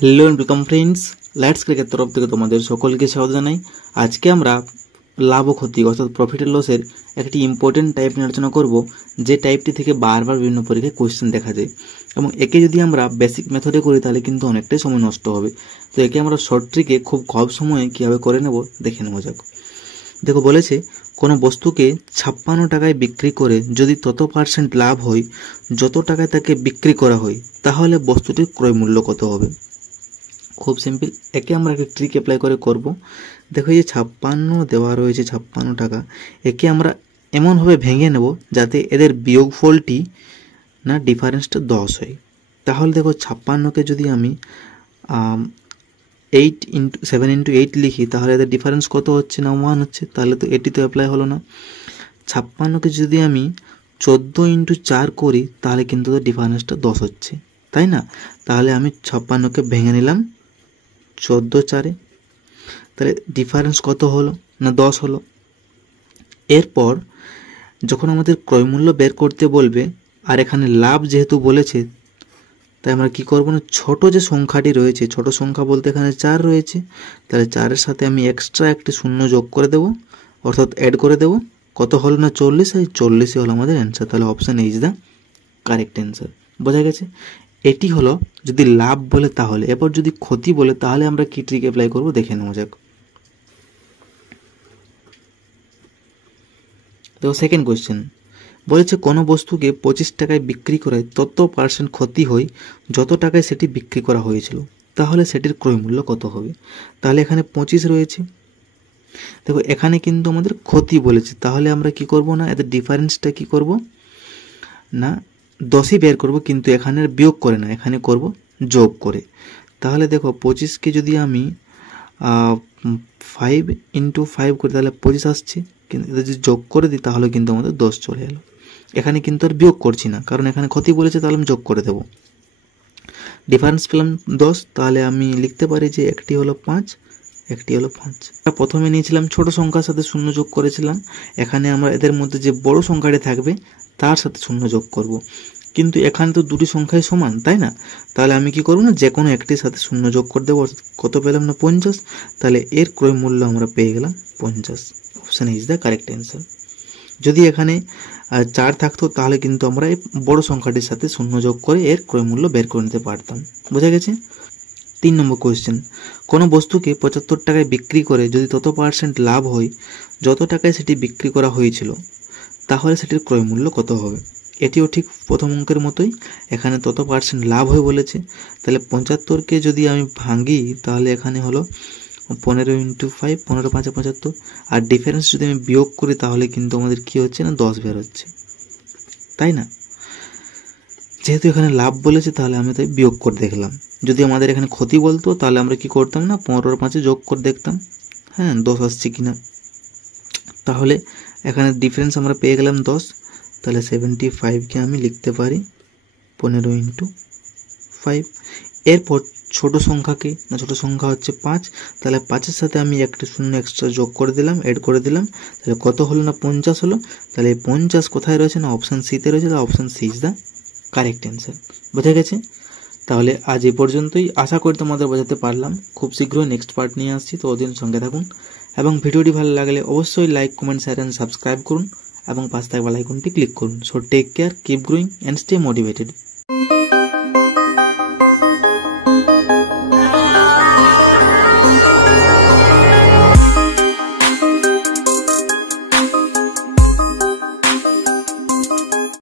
Hello and welcome friends, let's cricket তরফ থেকে তোমাদের সকলকে স্বাগত জানাই। আজকে আমরা লাভ ও ক্ষতি অর্থাৎ প্রফিট এন্ড লসের একটি ইম্পর্টেন্ট টাইপ নিয়ে আলোচনা করব, যে টাইপটি থেকে বারবার বিভিন্ন পরীক্ষায় কোশ্চেন দেখা যায় এবং একে যদি আমরা বেসিক মেথডে করি তাহলে কিন্তু অনেকটাই সময় নষ্ট হবে। তো একে আমরা শর্ট ট্রিকে খুব কম সময়ে কীভাবে করে নেব দেখে নেওয়া যাক। দেখো, বলেছে কোনো বস্তুকে 56 টাকায় বিক্রি করে যদি তত পার্সেন্ট লাভ হয় যত টাকায় তাকে বিক্রি করা হয়, তাহলে বস্তুটির ক্রয় মূল্য কত হবে। খুব সিম্পল, একে আমরা একটা ট্রিক অ্যাপ্লাই করে করব। দেখো, এই যে 56 দেওয়া রয়েছে 56 টাকা, একে আমরা এমনভাবে ভেঙে নেব যাতে এদের বিয়োগফলটি না ডিফারেন্সটা 10 হয়। তাহলে দেখো, 56কে যদি আমি 7 ইন্টু 8 লিখি তাহলে এদের ডিফারেন্স কত হচ্ছে না 1 হচ্ছে, তাহলে তো এটি তো অ্যাপ্লাই হলো না। 56কে যদি আমি 14 ইন্টু 4 করি তাহলে কিন্তু ডিফারেন্সটা 10 হচ্ছে, তাই না? তাহলে আমি 56কে ভেঙে নিলাম 14 তাহলে ডিফারেন্স কত হলো না 10 হলো। এরপর যখন আমাদের ক্রয়মূল্য বের করতে বলবে আর এখানে লাভ যেহেতু বলেছে, তাই আমরা কি করব না, ছোট যে সংখ্যাটি রয়েছে, ছোট সংখ্যা বলতে এখানে 4 রয়েছে, তাহলে 4-এর সাথে আমি এক্সট্রা একটি শূন্য যোগ করে দেব, অর্থাৎ অ্যাড করে দেব। কত হলো না 40, এই 40ই হলো আমাদের অ্যান্সার। তাহলে option is the correct answer. বোঝা গেছে? এটি হলো যদি লাভ বলে তাহলে। এরপর যদি ক্ষতি বলে তাহলে আমরা কি ট্রিক অ্যাপ্লাই করব দেখে নেওয়া যাক। দেখো, সেকেন্ড কোয়েশ্চেন বলেছে কোনো বস্তুকে 25 টাকায় বিক্রি করায় তত পার্সেন্ট ক্ষতি হয় যত টাকায় সেটি বিক্রি করা হয়েছিল, তাহলে সেটির ক্রয় মূল্য কত হবে। তাহলে এখানে 25 রয়েছে। দেখো, এখানে কিন্তু আমাদের ক্ষতি বলেছে, তাহলে আমরা কি করব না, এদের ডিফারেন্সটা কি করব না 10ই বের করব, কিন্তু এখানে বিয়োগ করে না, এখানে করব যোগ করে। তাহলে দেখো, 25কে যদি আমি 5 ইন্টু 5 করি তাহলে 25 আসছে, কিন্তু যদি যোগ করে দিই তাহলে কিন্তু আমাদের 10 চলে এলো। এখানে কিন্তু আর বিয়োগ করছি না, কারণ এখানে ক্ষতি বলেছে, তাহলে আমি যোগ করে দেব। ডিফারেন্স পেলাম 10, তাহলে আমি লিখতে পারি যে একটি হলো 5, একটি হলো 5। প্রথমে নিয়েছিলাম ছোট সংখ্যার সাথে শূন্য যোগ করেছিলাম, এখানে আমরা এদের মধ্যে যে বড় সংখ্যাটি থাকবে তার সাথে শূন্য যোগ করব। কিন্তু এখানে তো দুটি সংখ্যাই সমান, তাই না? তাহলে আমি কি করব না, যে কোনো একটির সাথে শূন্য যোগ করে দেবো। কত পেলাম না 50, তাহলে এর ক্রয় মূল্য আমরা পেয়ে গেলাম 50। Option is the correct answer. যদি এখানে 4 থাকতো তাহলে কিন্তু আমরা এই বড় সংখ্যাটির সাথে শূন্য যোগ করে এর ক্রয় মূল্য বের করে নিতে পারতাম। বোঝা গেছে? 3 নম্বর কোয়েশ্চেন, কোনো বস্তুকে 75 টাকায় বিক্রি করে যদি তত পার্সেন্ট লাভ হয় যত টাকায় সেটি বিক্রি করা হয়েছিল, তাহলে সেটির ক্রয় মূল্য কত হবে। এটিও ঠিক প্রথম অঙ্কের মতোই, এখানে তত পার্সেন্ট লাভ হয় বলেছে, তাহলে 75কে যদি আমি ভাঙি তাহলে এখানে হলো 15 ইন্টু 5, 15 5 75, আর ডিফারেন্স যদি আমি বিয়োগ করি তাহলে কিন্তু আমাদের কি হচ্ছে না 10 বের হচ্ছে, তাই না? যেহেতু এখানে লাভ বলেছে তাহলে আমি তাই বিয়োগ করে দেখলাম। যদি আমাদের এখানে ক্ষতি বলতো তাহলে আমরা কি করতাম না, 15 আর 5 যোগ করে দেখতাম, হ্যাঁ 10 আসছে কিনা। তাহলে এখানে ডিফারেন্স আমরা পেয়ে গেলাম 10, তাহলে 75কে আমি লিখতে পারি 15 ইন্টু 5। এরপর ছোট সংখ্যাকে না, ছোট সংখ্যা হচ্ছে 5, তাহলে 5-এর সাথে আমি একটা শূন্য এক্সট্রা যোগ করে দিলাম, অ্যাড করে দিলাম, তাহলে কত হলো না 50 হলো। তাহলে 50 কোথায় রয়েছে না অপশান সিতে রয়েছে, তাহলে option C is the correct answer. বোঝা গেছে? তাহলে আজ এই পর্যন্তই, আশা করি তোমাদের বোঝাতে পারলাম। খুব শীঘ্রই নেক্সট পার্ট নিয়ে আসছি, তো ওদিন সঙ্গে থাকুন এবং ভিডিওটি ভালো লাগলে অবশ্যই like, comment, share and subscribe করুন এবং পাশে থাকা বেল আইকনটি ক্লিক করুন। So take care, keep growing and stay motivated.